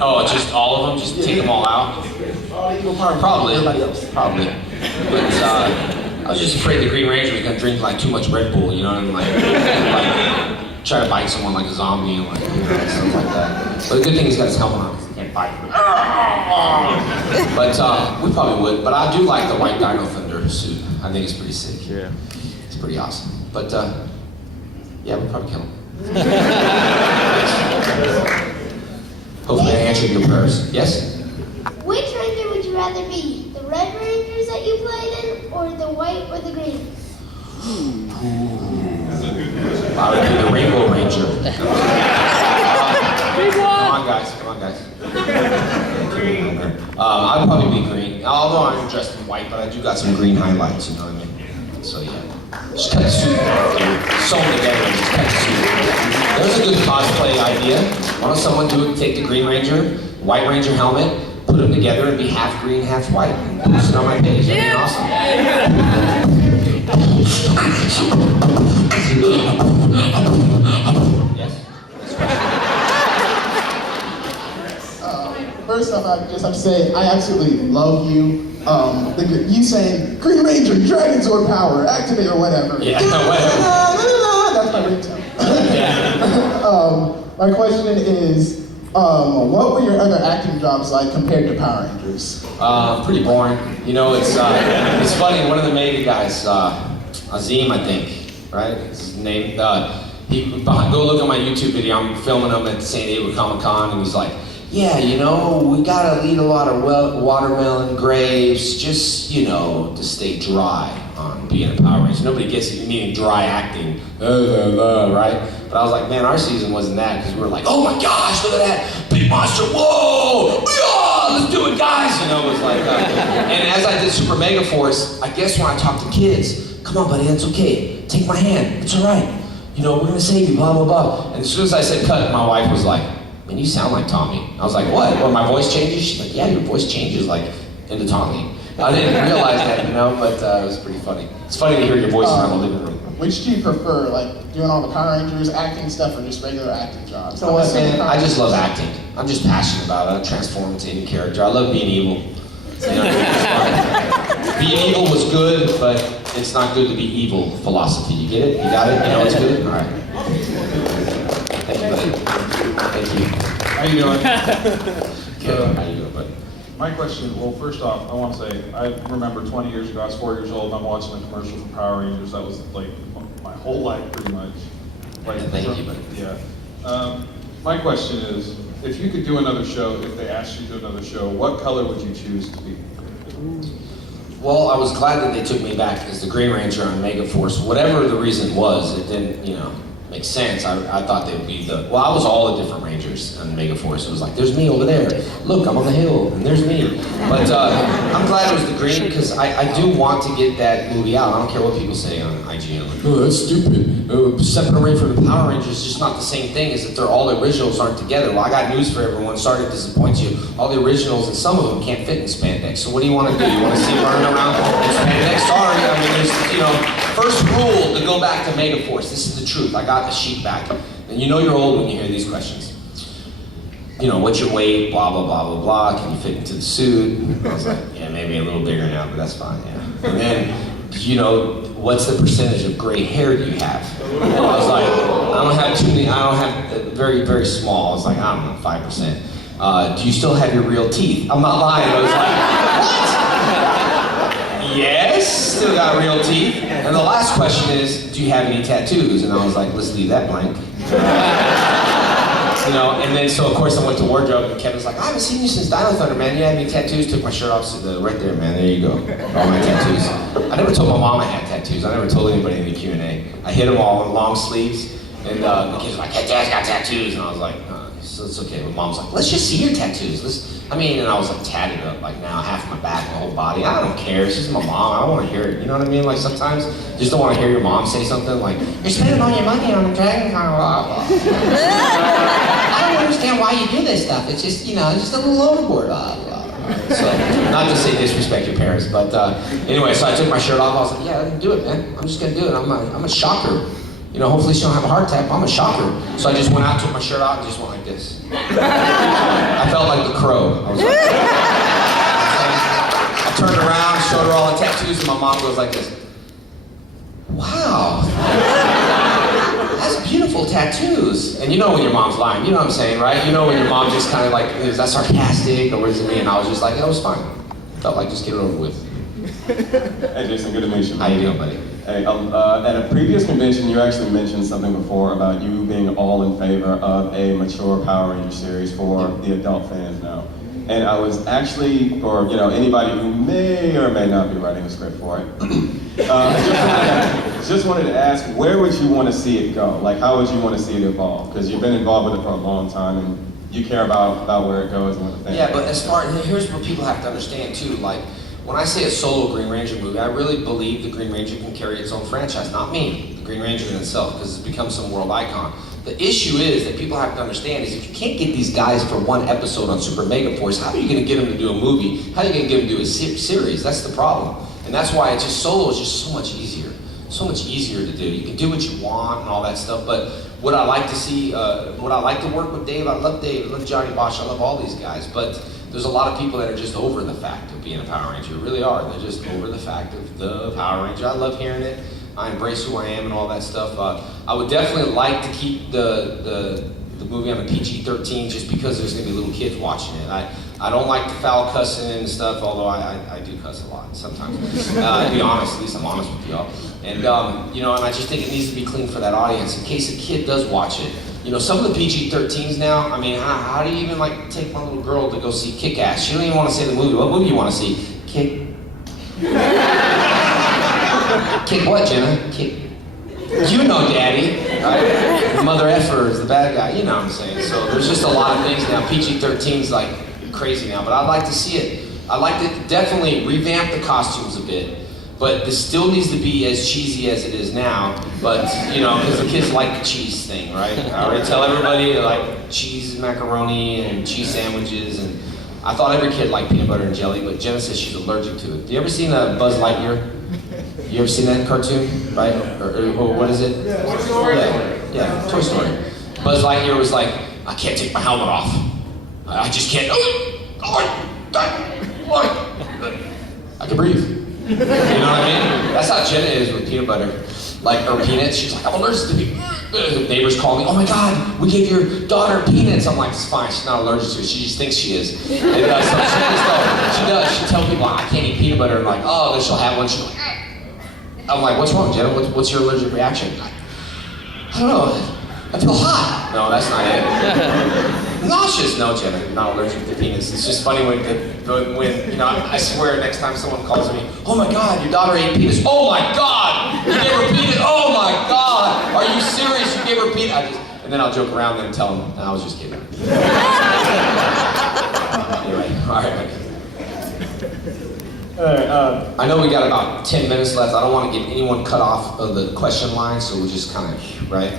Oh, just all of them? Just take them all out? Probably. Everybody else. Probably. But I was just afraid the Green Ranger was gonna drink like too much Red Bull, you know, and like try to bite someone like a zombie and like, you know, stuff like that. But the good thing he's got his helmet on. He can't bite. But we probably would. But I do like the White Dino Thunder suit. I think it's pretty sick. Yeah. It's pretty awesome. But yeah, we'd probably kill him. Hopefully I answered your prayers. Yes? Which ranger would you rather be? The Red Rangers that you played in, or the White or the Green? I would be the Rainbow Ranger. Come on, guys. Come on, guys. I'd probably be green. Although I'm dressed in white, but I do got some green highlights, you know what I mean? So yeah. Just cut the suit. Sewn together and just cut the suit. There's a good cosplay idea. Why don't someone do it, take the Green Ranger, White Ranger helmet, put them together and be half green, half white, and post it on my page. That'd be awesome. Yes? First off, I just have to say, I absolutely love you. You saying, Green Ranger, Dragon Sword power, activate or whatever. Yeah, whatever. That's my ringtone. My question is, what were your other acting jobs like compared to Power Rangers? Pretty boring. You know, it's funny, one of the Mega guys, Azim, I think, right? It's his name. Go look at my YouTube video. I'm filming him at San Diego Comic-Con, and he's like, yeah, you know, we gotta eat a lot of watermelon grapes, just, you know, to stay dry on being a Power Ranger. Nobody gets it, meaning dry acting, right? But I was like, man, our season wasn't that, because we were like, oh my gosh, look at that, big monster, whoa, yeah, let's do it, guys, you know, it was like, and as I did Super Mega Force, I guess when I talked to kids, come on, buddy, that's okay, take my hand, it's all right, you know, we're gonna save you, blah, blah, blah. And as soon as I said cut, my wife was like, man, you sound like Tommy. I was like, what? Well, my voice changes? She's like, yeah, your voice changes like into Tommy. I didn't realize that, you know, but it was pretty funny. It's funny to hear your voice around the living room. Which do you prefer, like doing all the Power Rangers, acting stuff, or just regular acting jobs? You know what, man? I just love acting. I'm just passionate about it. I transform into any character. I love being evil. You know, it's fun. Being evil was good, but it's not good to be evil philosophy. You get it? You got it? You know it's good? All right. Thank you, buddy. Thank you. How you doing? Good. How you doing, buddy? My question, well, first off, I want to say, I remember 20 years ago, I was 4 years old, and I'm watching a commercial for Power Rangers. That was like my whole life, pretty much. Like, Thank you, buddy. Yeah. My question is, if you could do another show, if they asked you to do another show, what color would you choose to be? Well, I was glad that they took me back as the Green Ranger on Mega Force. Whatever the reason was, it didn't, you know, make sense. I thought they would be well, I was all the different Rangers on Mega Force. It was like, there's me over there. Look, I'm on the hill, and there's me. But I'm glad it was the Green, because I do want to get that movie out. I don't care what people say on IGN. Like, oh, that's stupid. Stepping away from the Power Rangers is just not the same thing as if they're all the originals aren't together. Well, I got news for everyone. Sorry to disappoint you. All the originals, and some of them can't fit in spandex. So what do you want to do? You want to see them running around in spandex? Sorry. I mean, there's, you know, first rule to go back to Mega Force. This is the truth. I got the sheet back. And you know you're old when you hear these questions. You know, what's your weight? Blah, blah, blah, blah, blah. Can you fit into the suit? And I was like, yeah, maybe a little bigger now, but that's fine, yeah. And then, you know, what's the percentage of gray hair do you have? And I was like, I don't have too many, I don't have, very, very small. I was like, I don't know, 5%. Do you still have your real teeth? I'm not lying. I was like, what? Yes, still got real teeth. And the last question is, do you have any tattoos? And I was like, let's leave that blank. You know, and then so of course I went to wardrobe, and Kevin's like, I haven't seen you since Dino Thunder, man. You have any tattoos? Took my shirt off, so right there, man. There you go. All my tattoos. I never told my mom I had tattoos. I never told anybody in the Q&A. I hid them all in long sleeves, and the kids were like, hey, Dad's got tattoos, and I was like, so it's okay. My mom's like, let's just see your tattoos. And I was like tatted up, like now half my back, my whole body. I don't care. It's just my mom. I don't want to hear it. You know what I mean? Like sometimes you just don't want to hear your mom say something like, you're spending all your money on a dragon con, blah, blah. I don't understand why you do this stuff. It's just, you know, it's just a little overboard, blah, blah. So, not to say disrespect your parents, but anyway, so I took my shirt off. I was like, yeah, I can do it, man. I'm just going to do it. I'm a shocker. You know, hopefully she don't have a heart attack, but I'm a shocker. So I just went out, took my shirt off, and just went like this. I crow. I was like, I turned around, showed her all the tattoos, and my mom goes like this. Wow. That's beautiful tattoos. And you know when your mom's lying, you know what I'm saying, right? You know when your mom just kind of like, is that sarcastic or what does it mean? And I was just like, it was fine. Felt like just get it over with. Hey Jason, good to meet you. How you doing, buddy? Hey, at a previous convention, you actually mentioned something before about you being all in favor of a mature Power Ranger series for the adult fans now. And I was actually, for anybody who may or may not be writing a script for it, just wanted to ask, where would you want to see it go? Like, how would you want to see it evolve? Because you've been involved with it for a long time, and you care about where it goes and what the fans. Yeah, but as far here's what people have to understand too. Like, when I say a solo Green Ranger movie, I really believe the Green Ranger can carry its own franchise. Not me, the Green Ranger in itself, because it's become some world icon. The issue is that people have to understand is if you can't get these guys for one episode on Super Mega Force, how are you going to get them to do a movie? How are you going to get them to do a series? That's the problem. And that's why it's just solo is just so much easier. So much easier to do. You can do what you want and all that stuff, but would I like to see, would I like to work with Dave? I love Dave, I love Johnny Bosch, I love all these guys, but there's a lot of people that are just over the fact of being a Power Ranger, really are. They're just over the fact of the Power Ranger. I love hearing it. I embrace who I am and all that stuff. I would definitely like to keep the movie on a PG-13 just because there's gonna be little kids watching it. I don't like the foul cussing and stuff, although I do cuss a lot sometimes. To be honest, at least I'm honest with y'all. And and I just think it needs to be clean for that audience in case a kid does watch it. Some of the PG-13s now, I mean, how do you even like take my little girl to go see Kick-Ass? She don't even want to see the movie. What movie you want to see? Kick. Kick what, Jenna? Kick. You know Daddy, right? The mother effer is the bad guy, you know what I'm saying? So there's just a lot of things now. PG-13's like crazy now, but I'd like to see it. I'd like to definitely revamp the costumes a bit. But this still needs to be as cheesy as it is now. But, because the kids like the cheese thing, right? I already tell everybody they like cheese and macaroni and cheese sandwiches. And I thought every kid liked peanut butter and jelly, but Jenna says she's allergic to it. You ever seen Buzz Lightyear? You ever seen that cartoon, right? Or what is it? Yeah, Toy Story. Yeah, Toy Story. Buzz Lightyear was like, I can't take my helmet off. I just can't. I can breathe. You know what I mean? That's how Jenna is with peanut butter. Or peanuts. She's like, I'm allergic to peanuts. The neighbors call me, oh my God, we gave your daughter peanuts. I'm like, it's fine, she's not allergic to it. She just thinks she is. And so she does. She tells people, I can't eat peanut butter. I'm like, oh, then she'll have one. She'll like, I'm like, what's wrong, Jenna? What's your allergic reaction? I don't know. I feel hot. No, that's not it. Nauseous. No, Jenna, you're not allergic to peanuts. It's just funny when I swear next time someone calls me, oh my God, your daughter ate peanuts. Oh my God, you gave her peanuts. Oh my God, are you serious? You gave her peanuts. And then I'll joke around and tell them, no, I was just kidding. Anyway, all right. I know we got about 10 minutes left. I don't want to get anyone cut off of the question line, so we'll just kind of, right?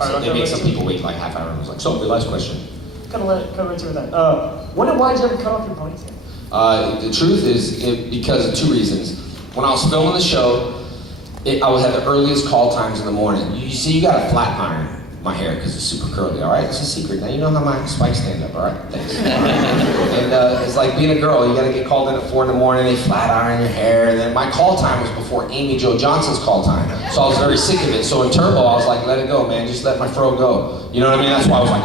So they make some people wait like half hour and was like, so the last question. Cut right to that. When and why did you ever cut off your ponytail? The truth is, because of two reasons. When I was filming the show, I would have the earliest call times in the morning. You see, you got to flat iron my hair because it's super curly, all right? It's a secret. Now you know how my spikes stand up, all right? Thanks. And it's like being a girl. You got to get called in at 4 in the morning. They flat iron your hair. And then my call time was before Amy Jo Johnson's call time. So I was very sick of it. So in Turbo, I was like, let it go, man. Just let my fro go. You know what I mean? That's why I was like,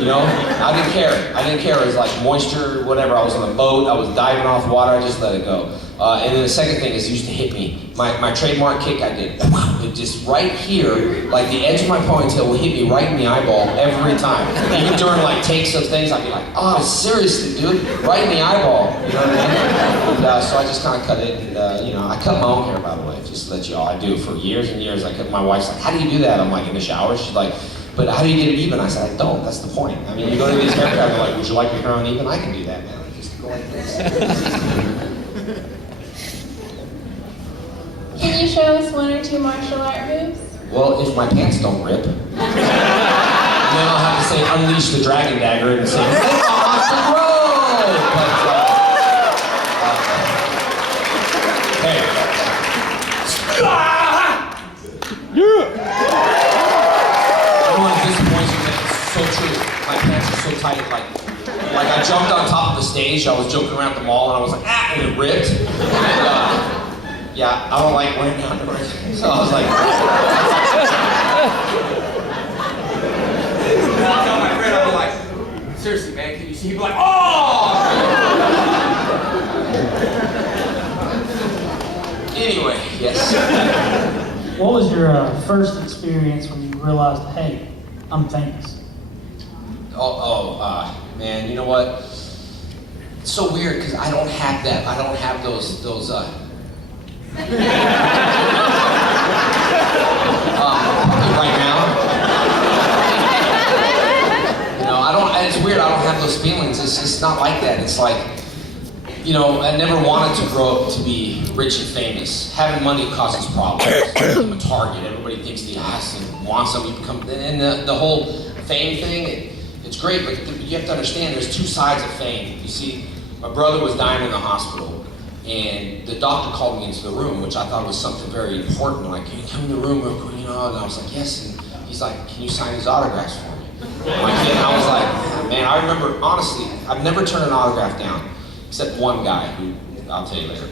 I didn't care. I didn't care. It was like moisture, whatever. I was on a boat. I was diving off water. I just let it go. And then the second thing is it used to hit me. My trademark kick I did, it just right here, like the edge of my ponytail will hit me right in the eyeball every time. Even during like takes of things, I'd be like, oh, seriously, dude, right in the eyeball. You know what I mean? And so I just kind of cut it, and I cut my own hair, by the way, just to let you all. I do for years and years. My wife's like, how do you do that? I'm like, in the shower. She's like, but how do you get it even? I said, I don't. That's the point. I mean, you go to these haircuts, they're like, would you like your hair uneven? I can do that, man. I just go like this. Can you show us one or two martial art moves? Well, if my pants don't rip, then I'll have to say unleash the dragon dagger and say, awesome roll! Hey. I don't want to disappoint you, but it's so true. My pants are so tight, like Like I jumped on top of the stage, I was joking around at the mall, and I was like, ah, and it ripped. And, yeah, I don't like wearing underwear. So I was like, I tell my friend, I'm like, seriously, man, can you see? He'd be like, oh! anyway, yes. What was your first experience when you realized, hey, I'm famous? Man, you know what? It's so weird because I don't have that. I don't have those. Right now. You know, I don't. And it's weird. I don't have those feelings. It's not like that. It's like, you know, I never wanted to grow up to be rich and famous. Having money causes problems. I'm a target. Everybody thinks the ass and wants something to become. And the whole fame thing. It's great, but you have to understand there's two sides of fame. You see, my brother was dying in the hospital, and the doctor called me into the room, which I thought was something very important. Like, can you come in the room real quick? You know, and I was like, yes. And he's like, can you sign his autographs for me? And I was like, man, I remember, honestly, I've never turned an autograph down, except one guy who, I'll tell you later,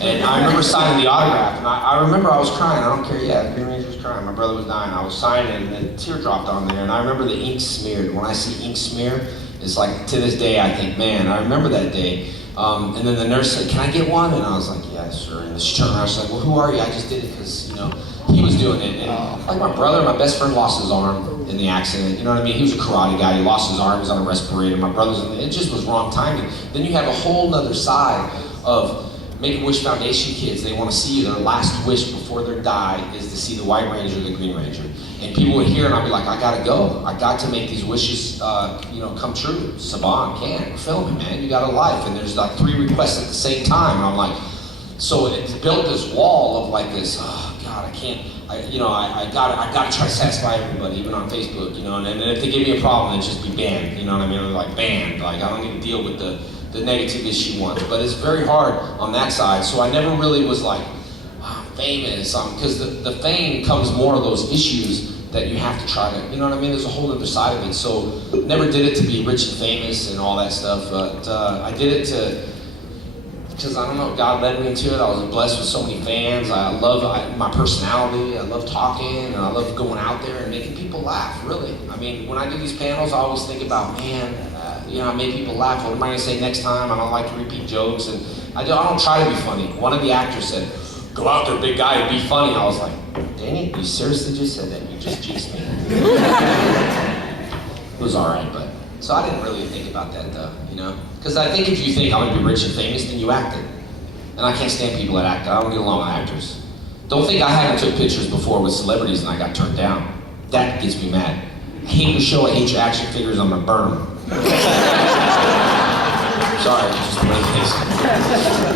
and I remember signing the autograph, and I remember I was crying. I don't care, yeah, the Green Ranger was crying. My brother was dying. I was signing, and a tear dropped on there, and I remember the ink smeared. When I see ink smear, it's like, to this day, I think, man, I remember that day. And then the nurse said, can I get one? And I was like, yeah, sure. And she turned around, she's like, well, who are you? I just did it because, you know, he was doing it. And like my brother, my best friend lost his arm in the accident. You know what I mean? He was a karate guy. He lost his arm. He was on a respirator. My brother's, it just was wrong timing. Then you have a whole nother side of Make-A-Wish Foundation kids. They want to see you. Their last wish before they die is to see the White Ranger or the Green Ranger. And people would hear, and I'd be like, I gotta go. I got to make these wishes, you know, come true. Saban, can't film it, man. You got a life, and there's like 3 requests at the same time. And I'm like, so it's built this wall of like this. Oh God, I can't. I gotta try to satisfy everybody, even on Facebook, you know. And then if they give me a problem, then just be banned. You know what I mean? They're like banned. Like I don't need to deal with the negativity she wants. But it's very hard on that side. So I never really was like, wow, I'm famous, because the fame comes more of those issues that you have to try to, you know what I mean? There's a whole other side of it. So never did it to be rich and famous and all that stuff, but I did it because I don't know, God led me into it. I was blessed with so many fans. I love my personality. I love talking, and I love going out there and making people laugh, really. I mean, when I do these panels, I always think about, man, you know, I make people laugh. What am I gonna say next time? I don't like to repeat jokes, and I don't try to be funny. One of the actors said, go out there, big guy, and be funny. I was like, dang it, you seriously just said that? You just jinxed me. It was all right, but, so I didn't really think about that though, you know? Because I think if you think I'm gonna be rich and famous, then you act it. And I can't stand people that act it. I don't get along with actors. Don't think I haven't took pictures before with celebrities and I got turned down. That gets me mad. I hate your show, I hate your action figures, I'm gonna burn them. Sorry, just the way it is.